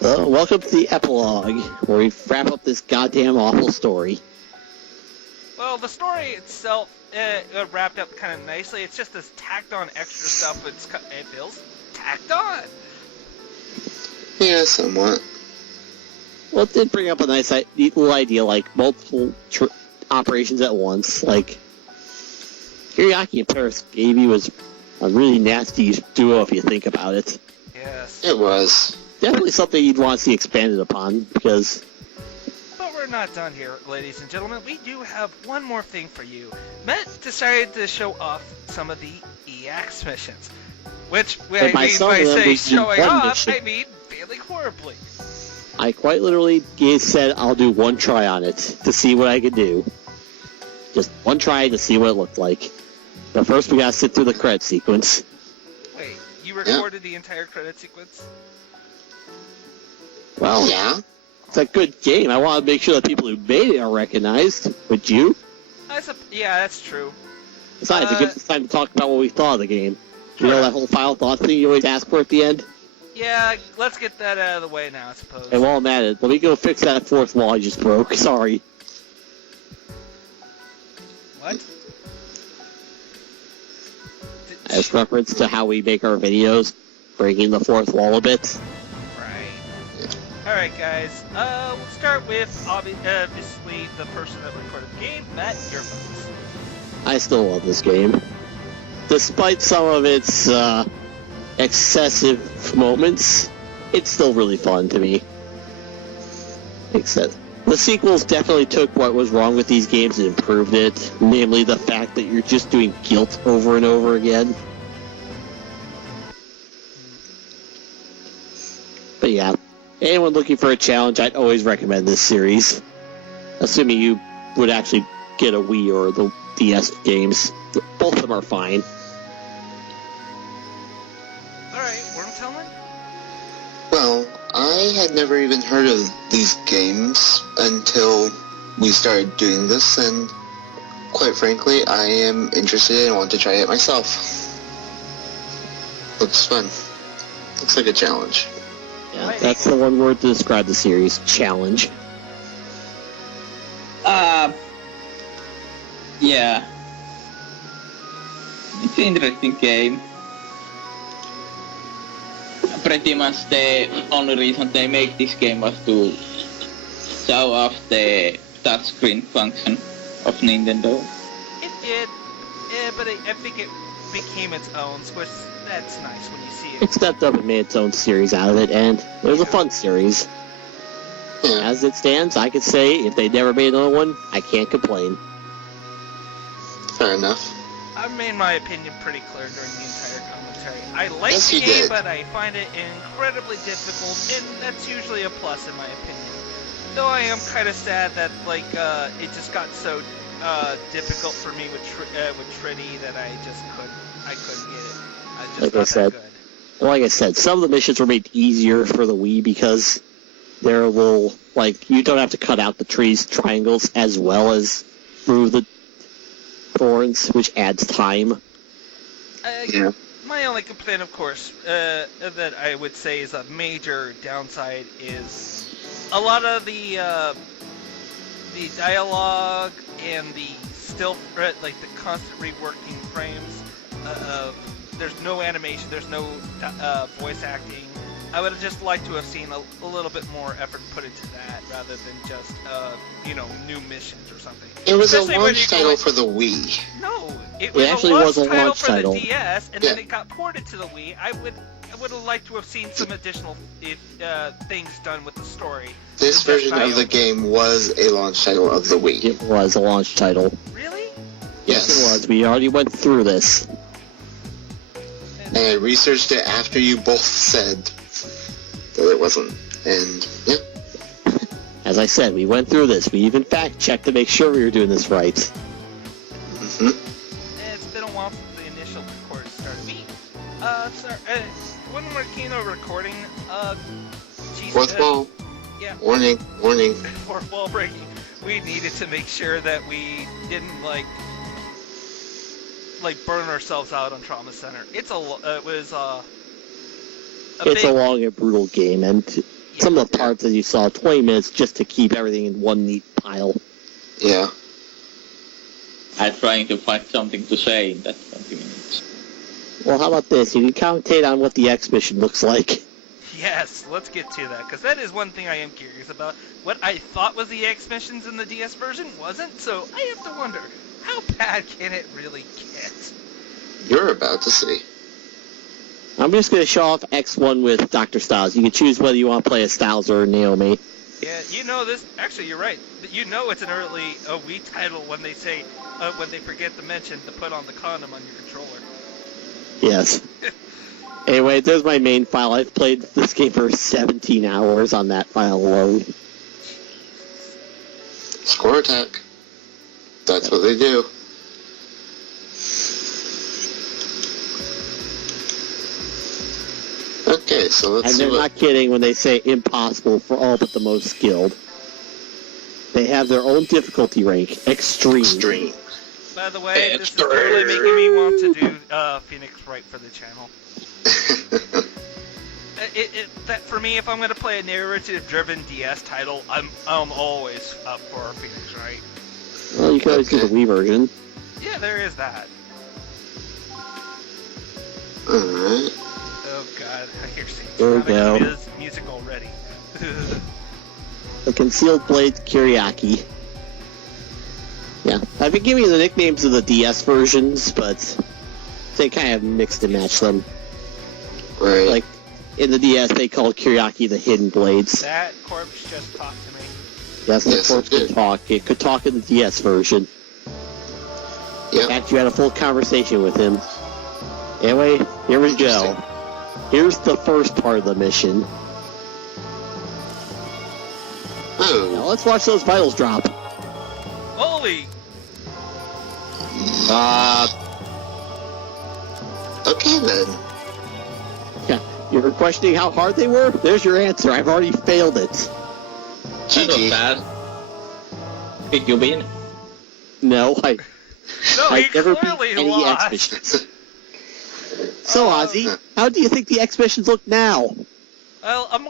Welcome to the epilogue, where we wrap up this goddamn awful story. Well, the story itself wrapped up kind of nicely. It's just this tacked on extra stuff. It feels tacked on. Yeah, somewhat. Well, it did bring up a nice little idea, like multiple operations at once. Like, Hiroyuki and Paris Baby was a really nasty duo if you think about it. Yes. It was. Definitely something you'd want to see expanded upon, because... But we're not done here, ladies and gentlemen. We do have one more thing for you. Met decided to show off some of the EX missions. Which, when I say showing off, I mean failing horribly. I quite literally said I'll do one try on it to see what I could do. Just one try to see what it looked like. But first we gotta sit through the credit sequence. Wait, you recorded the entire credit sequence? Well, yeah. It's a good game. I want to make sure that people who made it are recognized. Would you? Yeah, that's true. Besides, it gives us time to talk about what we thought of the game. Sure. You know that whole final thought thing you always ask for at the end? Yeah, let's get that out of the way now, I suppose. And while I'm at it, let me go fix that fourth wall I just broke. Sorry. What? As reference to how we make our videos, breaking the fourth wall a bit. Alright guys, we'll start with, obviously, the person that recorded the game, Matt, your votes. I still love this game. Despite some of its excessive moments, it's still really fun to me. Except, the sequels definitely took what was wrong with these games and improved it, namely the fact that you're just doing guilt over and over again. But yeah. Anyone looking for a challenge, I'd always recommend this series. Assuming you would actually get a Wii or the DS games. Both of them are fine. Alright, Wormtailman? Well, I had never even heard of these games until we started doing this, and quite frankly, I am interested and want to try it myself. Looks fun. Looks like a challenge. Yeah, that's the one word to describe the series. Challenge. Yeah. It's an interesting game. Pretty much the only reason they make this game was to show off the touchscreen function of Nintendo. It did, but I think it became its own, which that's nice when you see it. It stepped up and made its own series out of it, and it was a fun series. As it stands, I could say, if they never made another one, I can't complain. Fair enough. I made my opinion pretty clear during the entire commentary. I like the game, did. but I find it incredibly difficult, and that's usually a plus in my opinion. Though I am kind of sad that, it just got so difficult for me with Trinity that I couldn't get it. Like I said, some of the missions were made easier for the Wii because they're a little, you don't have to cut out the trees, triangles, as well as remove the thorns, which adds time. Yeah. My only complaint, of course, that I would say is a major downside is a lot of the dialogue and the the constant reworking frames of there's no animation, there's no voice acting. I would have just liked to have seen a little bit more effort put into that rather than just, new missions or something. It was Especially a launch title for the Wii. No, it actually was was a launch title for the DS, and then it got ported to the Wii. I would have liked to have seen some additional things done with the story. This version of the game was a launch title of the Wii. It was a launch title. Really? Yes. It was. We already went through this. And I researched it after you both said that it wasn't. And, yeah. As I said, we went through this. We even fact-checked to make sure we were doing this right. Mm-hmm. It's been a while since the initial record started. When we're Kino recording, Fourth wall. Yeah. Warning. Fourth wall breaking. We needed to make sure that we didn't, burn ourselves out on Trauma Center. It's a long and brutal game, and some of the parts that you saw, 20 minutes just to keep everything in one neat pile. Yeah. I'm trying to find something to say in that 20 minutes. Well, how about this? You can commentate on what the X mission looks like. Yes, let's get to that, because that is one thing I am curious about. What I thought was the X missions in the DS version wasn't, so I have to wonder, how bad can it really get? You're about to see. I'm just going to show off X1 with Dr. Styles. You can choose whether you want to play as Styles or Naomi. Yeah, you know this. Actually, you're right. You know it's an early Wii title when they say, when they forget to mention to put on the condom on your controller. Yes. Anyway, there's my main file. I've played this game for 17 hours on that file alone. Score attack. That's what they do. Okay, so let's And see they're what... not kidding when they say impossible for all but the most skilled. They have their own difficulty rank, extreme. Extreme. By the way, this is totally making me want to do Phoenix Wright for the channel. That for me, if I'm going to play a narrative-driven DS title, I'm always up for Phoenix Wright. Well, you can always do the Wii version. Yeah, there is that. Alright. Oh god, I hear Saints There we go. music already. The Concealed Blade Kiriaki. Yeah, I've been giving you the nicknames of the DS versions, but they kind of mixed and matched them. Right. Like, in the DS, they call Kiriaki the Hidden Blades. That corpse just talked to me. Yes, the Yes, corpse it could did. talk. It could talk in the DS version. Yep. After you had a full conversation with him. Anyway, here we go. Here's the first part of the mission. Now Oh. let's watch those vitals drop. Holy! Okay then. Yeah, you were questioning how hard they were? There's your answer. I've already failed it. That was GG. fast. Did you win? No, No, I he never beat clearly any lost. X missions. So, Ozzy, how do you think the X missions look now? Well, I'm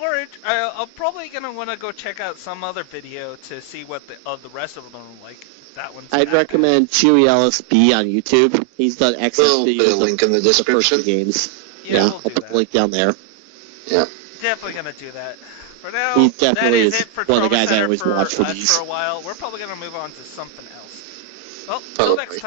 probably gonna want to go check out some other video to see what the rest of them are like. That one's. I'd recommend Chewy Ellis B on YouTube. He's done excellent We'll put a videos link in the of the first description. two games. Yeah, we'll I'll do put that. the link down there. Yeah. Definitely gonna do that. For now, He that definitely is is it for one of the Trauma guys I Center always watch for us these. for a while. We're probably gonna move on to something else. Well, till Probably. next time.